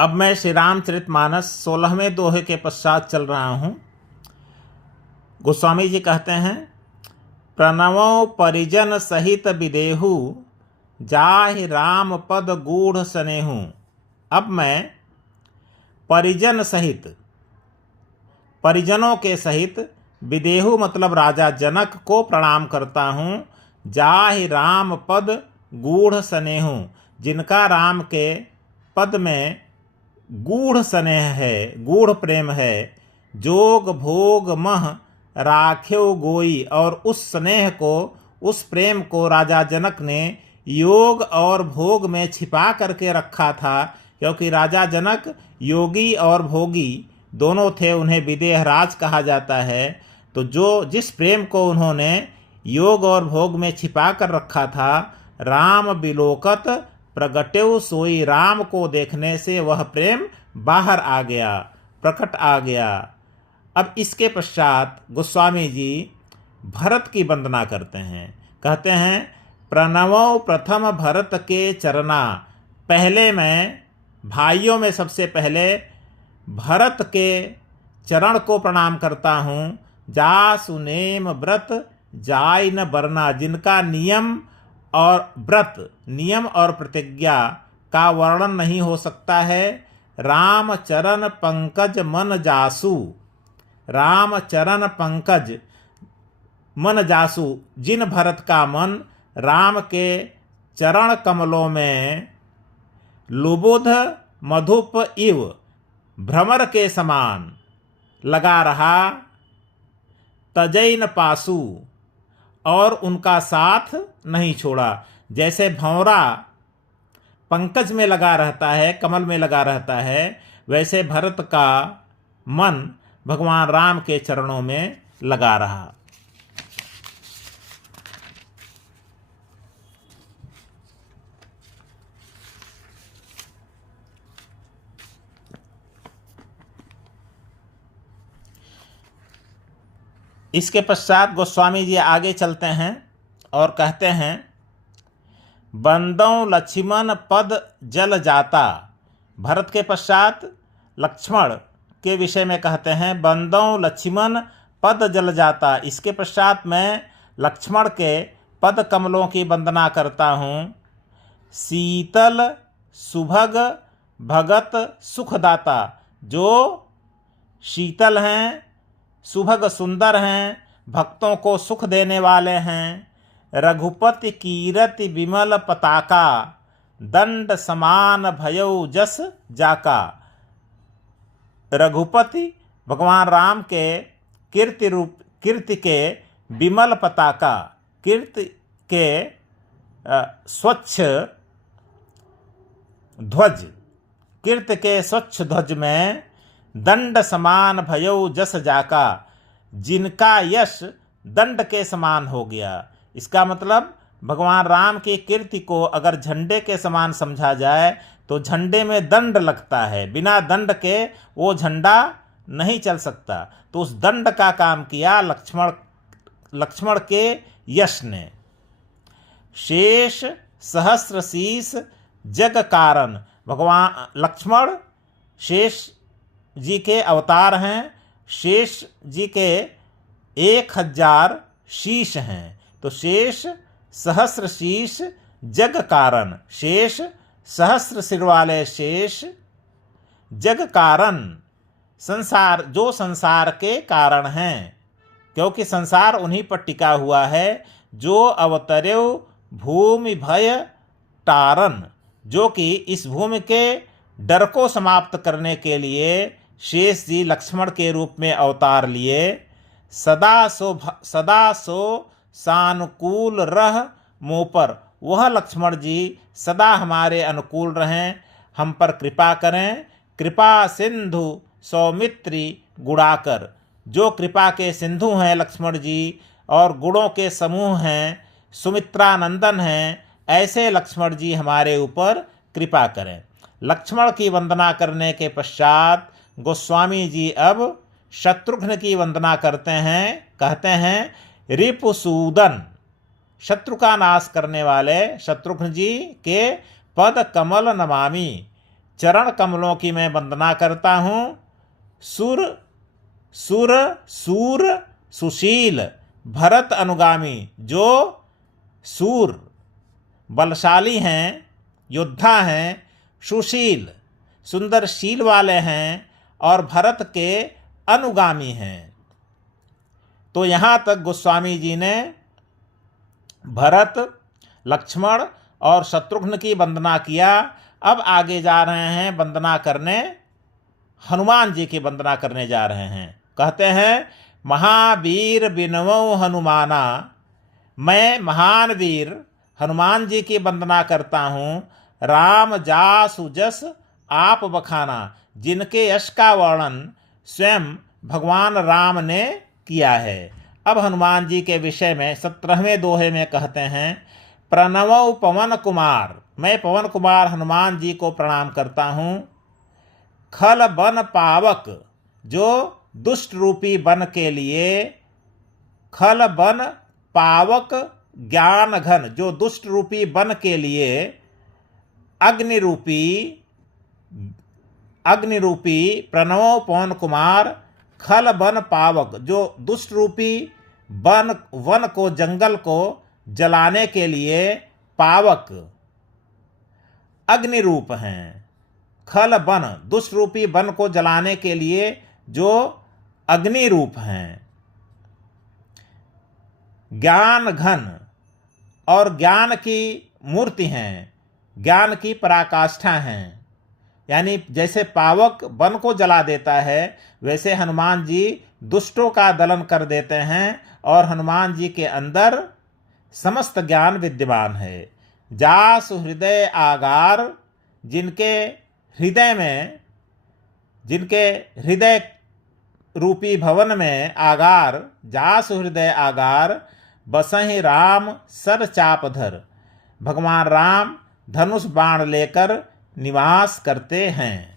अब मैं श्री रामचरितमानस 16वें दोहे के पश्चात चल रहा हूँ। गोस्वामी जी कहते हैं, प्रणवो परिजन सहित विदेहु, जाहि राम पद गूढ़ स्नेहु। अब मैं परिजन सहित, परिजनों के सहित, विदेहु मतलब राजा जनक को प्रणाम करता हूँ। जाहि राम पद गूढ़ स्नेहु, जिनका राम के पद में गूढ़ स्नेह है, गूढ़ प्रेम है। जोग भोग मह राख्यो गोई, और उस स्नेह को, उस प्रेम को राजा जनक ने योग और भोग में छिपा करके रखा था, क्योंकि राजा जनक योगी और भोगी दोनों थे, उन्हें विदेहराज कहा जाता है। तो जिस प्रेम को उन्होंने योग और भोग में छिपा कर रखा था, राम बिलोकत प्रगट्यो सोई, राम को देखने से वह प्रेम बाहर आ गया, प्रकट आ गया। अब इसके पश्चात गोस्वामी जी भरत की वंदना करते हैं। कहते हैं, प्रणवो प्रथम भरत के चरना। पहले मैं, भाइयों में सबसे पहले भरत के चरण को प्रणाम करता हूँ। जासु नेम व्रत जाय न बरना, जिनका नियम और व्रत, नियम और प्रतिज्ञा का वर्णन नहीं हो सकता है। राम चरण पंकज मन जासु, राम चरण पंकज मन जासु, जिन भरत का मन राम के चरण कमलों में लुबुध मधुप इव, भ्रमर के समान लगा रहा। तजैन पासु, और उनका साथ नहीं छोड़ा। जैसे भंवरा पंकज में लगा रहता है, कमल में लगा रहता है, वैसे भरत का मन भगवान राम के चरणों में लगा रहा। इसके पश्चात गोस्वामी जी आगे चलते हैं और कहते हैं, बंदों लक्ष्मण पद जल जाता। भरत के पश्चात लक्ष्मण के विषय में कहते हैं, बंदों लक्ष्मण पद जल जाता। इसके पश्चात मैं लक्ष्मण के पद कमलों की वंदना करता हूँ। शीतल सुभग भगत सुखदाता, जो शीतल हैं, सुभग सुंदर हैं, भक्तों को सुख देने वाले हैं। रघुपति कीरति विमल पताका, दंड समान भयउ जस जाका। रघुपति भगवान राम के कीर्ति के विमल पताका, कीर्ति के स्वच्छ ध्वज, कीर्ति के स्वच्छ ध्वज में दंड समान भयउ जस जाका, जिनका यश दंड के समान हो गया। इसका मतलब भगवान राम की कीर्ति को अगर झंडे के समान समझा जाए तो झंडे में दंड लगता है, बिना दंड के वो झंडा नहीं चल सकता। तो उस दंड का काम किया लक्ष्मण के यश ने। शेष सहस्र शीस जग कारण, भगवान लक्ष्मण शेष जी के अवतार हैं। शेष जी के 1000 शीश हैं। तो शेष सहस्र शीश जग कारण, शेष सहस्र सिर वाले शेष, जग कारण संसार, जो संसार के कारण हैं, क्योंकि संसार उन्हीं पर टिका हुआ है। जो अवतर्यो भूमि भय तारन, जो कि इस भूमि के डर को समाप्त करने के लिए शेष जी लक्ष्मण के रूप में अवतार लिए। सदा सो सानुकूल रह मुँह पर, वह लक्ष्मण जी सदा हमारे अनुकूल रहें, हम पर कृपा करें। कृपा सिंधु सौमित्री गुणाकर, जो कृपा के सिंधु हैं लक्ष्मण जी और गुणों के समूह हैं, सुमित्रानंदन हैं, ऐसे लक्ष्मण जी हमारे ऊपर कृपा करें। लक्ष्मण की वंदना करने के पश्चात गोस्वामी जी अब शत्रुघ्न की वंदना करते हैं। कहते हैं, रिपुसूदन, शत्रु का नाश करने वाले शत्रुघ्न जी के पद कमल नमामि, चरण कमलों की मैं वंदना करता हूँ। सुर सुर सूर सुशील भरत अनुगामी, जो सूर बलशाली हैं, योद्धा हैं, सुशील सुंदर शील वाले हैं और भरत के अनुगामी हैं। तो यहाँ तक गोस्वामी जी ने भरत, लक्ष्मण और शत्रुघ्न की वंदना किया। अब आगे जा रहे हैं वंदना करने, हनुमान जी की वंदना करने जा रहे हैं। कहते हैं, महावीर बिनवो हनुमाना, मैं महान वीर हनुमान जी की वंदना करता हूँ। राम जासु जस आप बखाना, जिनके यश का वर्णन स्वयं भगवान राम ने किया है। अब हनुमान जी के विषय में 17वें दोहे में कहते हैं, प्रणवौ पवन कुमार, मैं पवन कुमार हनुमान जी को प्रणाम करता हूँ। खल बन पावक, जो दुष्ट रूपी बन के लिए, खल बन पावक ज्ञान घन, जो दुष्ट रूपी बन के लिए अग्निरूपी प्रणवो पवन कुमार, खल बन पावक, जो दुष्ट रूपी वन को, जंगल को जलाने के लिए पावक अग्निरूप हैं। खल बन, दुष्ट रूपी वन को जलाने के लिए जो अग्नि रूप हैं। ज्ञान घन, और ज्ञान की मूर्ति हैं, ज्ञान की पराकाष्ठा हैं। यानी जैसे पावक वन को जला देता है, वैसे हनुमान जी दुष्टों का दलन कर देते हैं और हनुमान जी के अंदर समस्त ज्ञान विद्यमान है। जासु हृदय आगार, जिनके हृदय रूपी भवन में आगार, जासु हृदय आगार, बसहि राम सर चापधर, भगवान राम धनुष बाण लेकर निवास करते हैं।